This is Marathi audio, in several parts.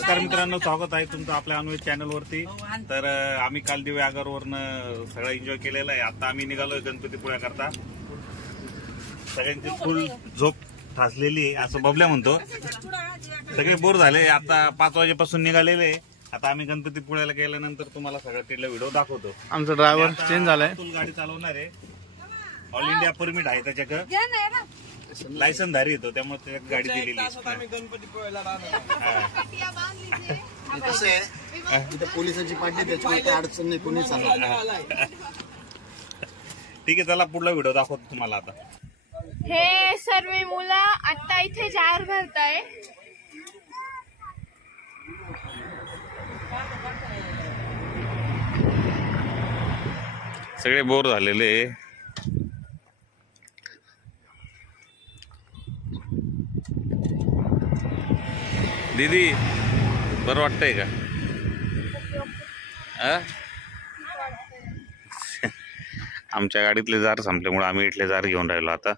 नमस्कार मित्रांनो, स्वागत आहे तुमचं आपल्या अनवेज चॅनल वरती। तर आम्ही काल दिव्यागरवरनं सगळं एन्जॉय केलेलं आहे। आता आम्ही निघालोय गणपतीपुळ्या करता। सगळ्यांची फुल झोप ठासलेली आहे असं बबल्या म्हणतो। सगळे बोर झाले, आता 5 वाजेपासून निघालेले। आता आम्ही गणपतीपुळ्याला गेल्यानंतर तुम्हाला सगळं तिथला व्हिडिओ दाखवतो। आमचा ड्रायव्हर चेंज झालाय, गाडी चालवणार आहे। ऑल इंडिया परमिट आहे त्याच्याकडे, लायसन धारी येतो, त्यामुळे त्याच्यात गाडी दिलेली आहे। पोलिसांची पार्टी, त्याच्यामुळे काही अडचण नाही, कोणी सांगा। ठीक आहे, चला पुढला व्हिडिओ दाखवतो तुम्हाला। आता हे सर्व मुलं आता इथे जार भरताय। सगळे बोर झालेले। दीदी बरं वाटतंय का? आमच्या गाडीतले जार संपल्यामुळे आम्ही इथले जार घेऊन राहिलो। आता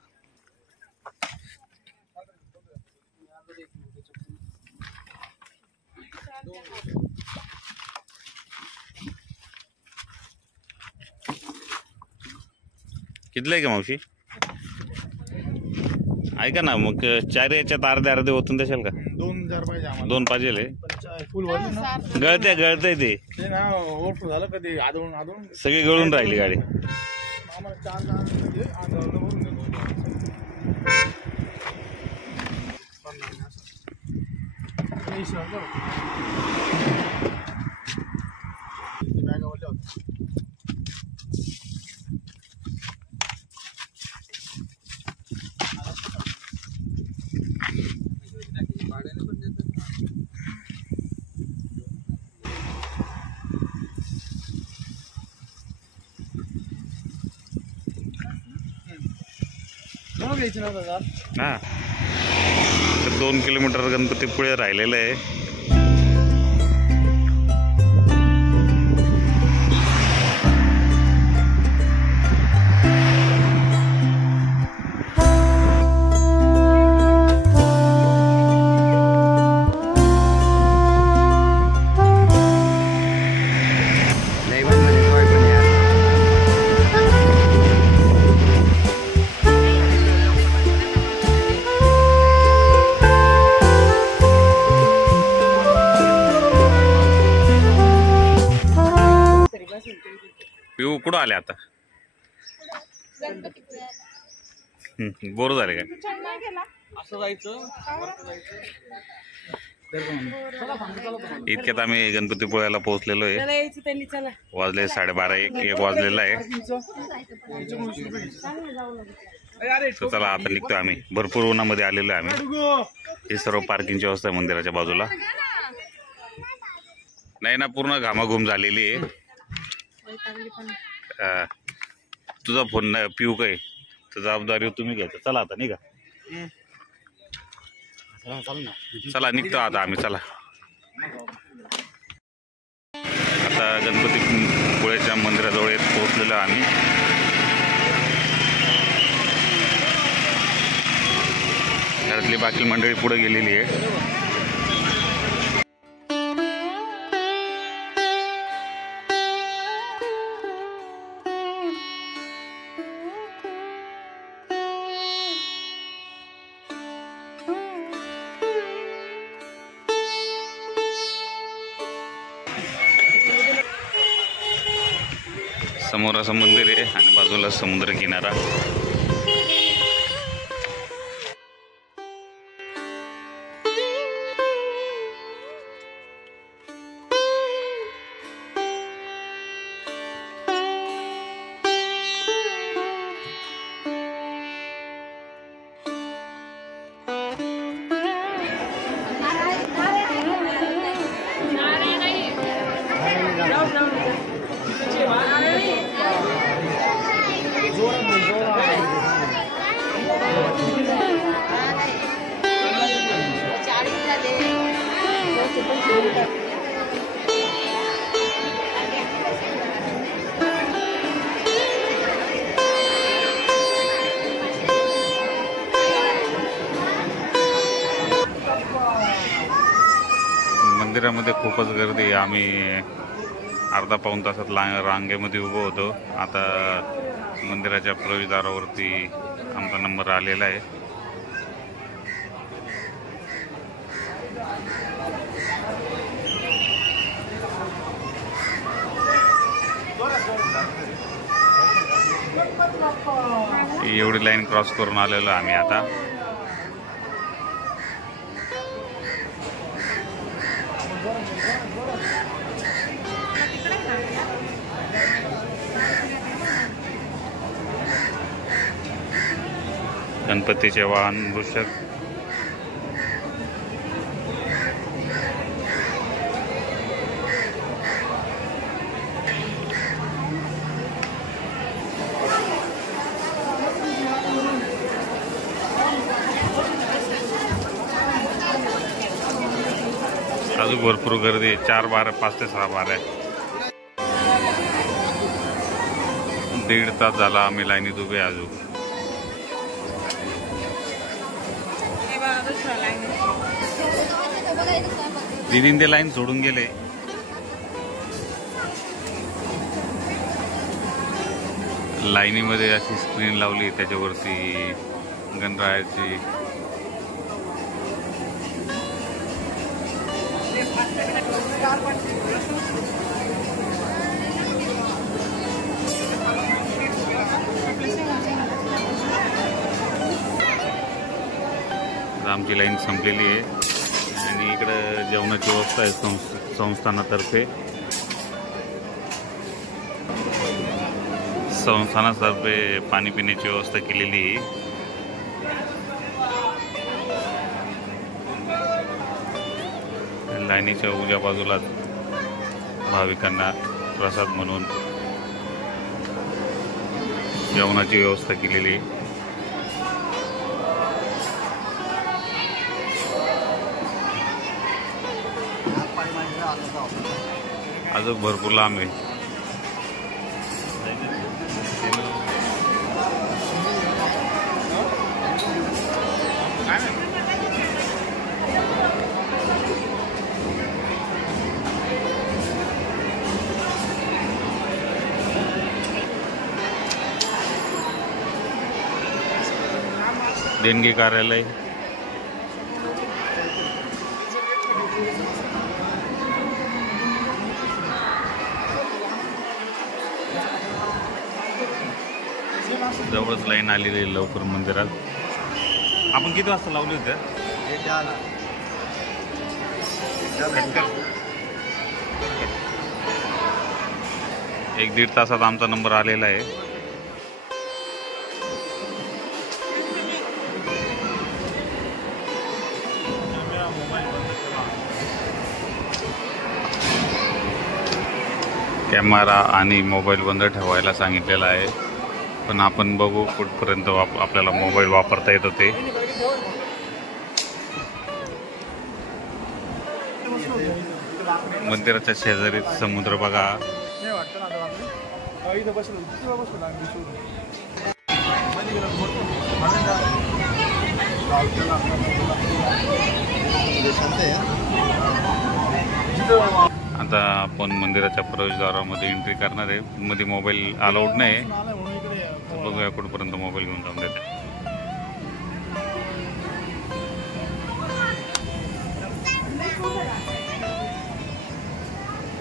कितलं आहे का मावशी? ऐका ना, मग 4 याच्यात अर्धे ओतून देशाल का? 2000 पाहिजे आम्हाला। 2 पाहिजे। फुल गळतंय ते ओव्हरफ्लो झालं कधी आदळून सगळी गळून राहिली गाडी। आम्हाला 4 हा, 2 किलोमीटर गणपतीपुळे राहिलेलं आहे। पिऊ कुठं आले आता? बोर झाले काय? इतक्यात आम्ही गणपतीपुळ्याला पोहोचलेलो आहे। वाजले 12:30 1 वाजलेला आहे। तर चला आता निघतोय आम्ही। भरपूर उन्हामध्ये आलेलो आहे आम्ही। ही सर्व पार्किंगची व्यवस्था आहे मंदिराच्या बाजूला। नाही ना, पूर्ण घामाघूम झालेली आहे। तुझा फोन पिऊ काय, जबाबदारी तुम्ही घ्यायचं। चला आता निघा, चला निघतो आता आम्ही। चला आता गणपतीपुळ्याच्या मंदिराजवळ पोहोचलेलो आम्ही। घरातली बाकी मंडळी पुढे गेलेली आहे। समोर असं मंदिर आहे आणि बाजूला समुद्र किनारा। मंदिरामध्ये खूपच गर्दी आहे. आम्ही अर्धा पाऊण तासात रांगेमध्ये उभं होतो. आता मंदिराच्या प्रवेशद्वारावरती आमचा नंबर आलेला आहे. एवढी लाईन क्रॉस करून आलेलो आम्ही आता. गणपतीचे वाहन वृषभ. अजून भरपूर गर्दी. 4 बार 5 ते 6 बार आहे. 1.5 तास झाला आम्ही लाईनीत उभे. अजून दीदीन ते लाईन सोडून गेले. लाईनीमध्ये अशी स्क्रीन लावली, त्याच्यावरती गणरायाची आमची लाईन संपलेली आहे. आणि इकडं जेवणाची व्यवस्था आहे संस्थानातर्फे. संस्थानातर्फे पाणी पिण्याची व्यवस्था केलेली आहे. लाईनीच्या उजव्या बाजूला भाविकांना प्रसाद म्हणून जेवणाची व्यवस्था केलेली आहे. अजून भरपूर लांब आहे. देणगी कार्यालय. जवळच लाईन आलेली आहे लवकर मंदिरात. आपण किती वाजता लावली होती? 1-1.5 तासात आमचा नंबर आलेला आहे. कॅमेरा आणि मोबाईल बंद ठेवायला सांगितलेला आहे. पण आपण बघू कुठपर्यंत आपल्याला मोबाईल वापरता येतो ते. मंदिराच्या शेजारी समुद्र बघा. आता आपण मंदिराच्या प्रवेशद्वारामध्ये एंट्री करणार आहे. मध्ये मोबाईल अलाउड नाही. बघूया कुठपर्यंत मोबाईल घेऊन जाऊन देते.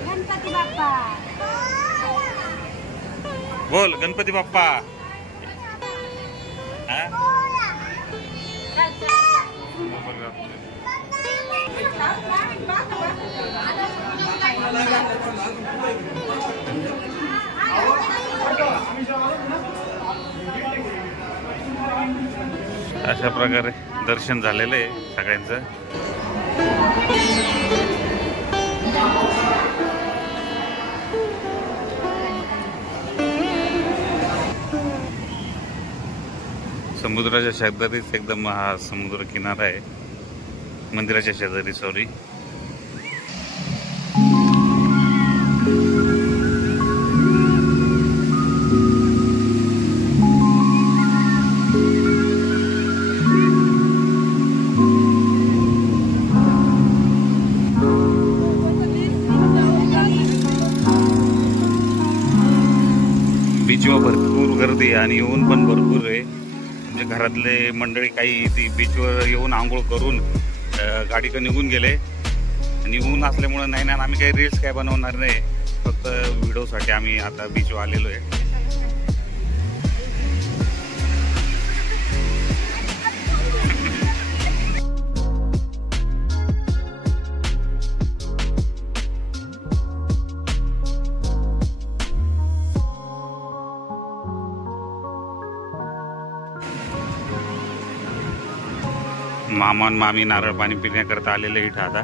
गणपती बाप्पा बोल. गणपती बाप्पा. अशा प्रकारे दर्शन झालेलं आहे सगळ्यांचं. समुद्राच्या शेजारीच एकदम हा समुद्र किनारा आहे. मंदिराच्या शेजारी सॉरी. बीचवर भरपूर गर्दी आहे आणि ऊन पण भरपूर आहे. म्हणजे घरातले मंडळी काही ती बीचवर येऊन आंघोळ करून गाडीकडे निघून गेले. आणि ऊन असल्यामुळे नाही ना आम्ही काही रील्स काय बनवणार नाही, फक्त व्हिडिओसाठी आम्ही आता बीचवर आलेलो आहे. मामा आणि मामी नारळ पाणी पिण्याकरता आलेले इथं आता.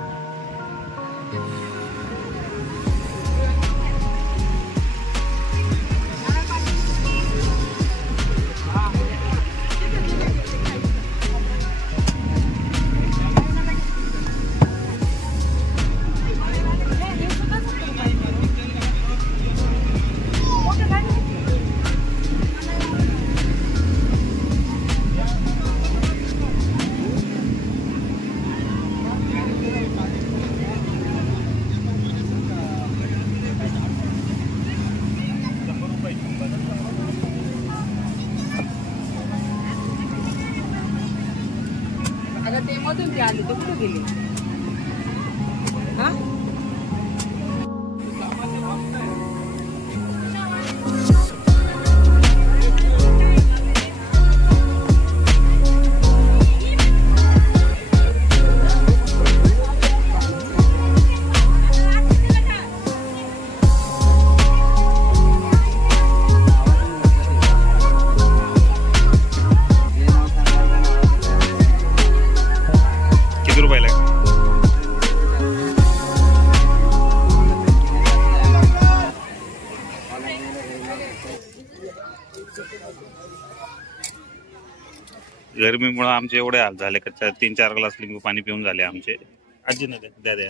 ते मधून ते आले ते कुठे गेले? हा गरमीमुळे आमचे एवढे हाल झाले का 3-4 ग्लास लिंबू पाणी पिऊन झाले आमचे. आजी ना द्या द्या.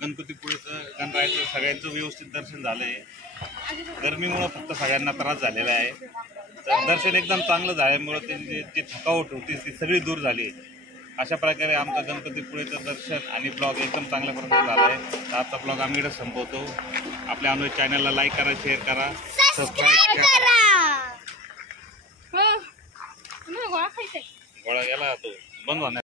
गणपतीपुळेचं गणरायाचं सगळ्यांचं व्यवस्थित दर्शन झालंय. गरमीमुळे फक्त सगळ्यांना त्रास झालेला आहे. तर दर्शन एकदम चांगलं झाल्यामुळे जी थकावट होती ती सगळी दूर झाली. अशा प्रकारे आमचं गणपतीपुळेचं दर्शन आणि ब्लॉग एकदम चांगल्या प्रकारे झाला आहे. तर आजचा ब्लॉग आम्ही इकडे संपवतो. आपल्या अनुज चॅनलला लाईक करा, शेअर करा, सबस्क्राईब करा. गोळा गेला तो बंद होणार.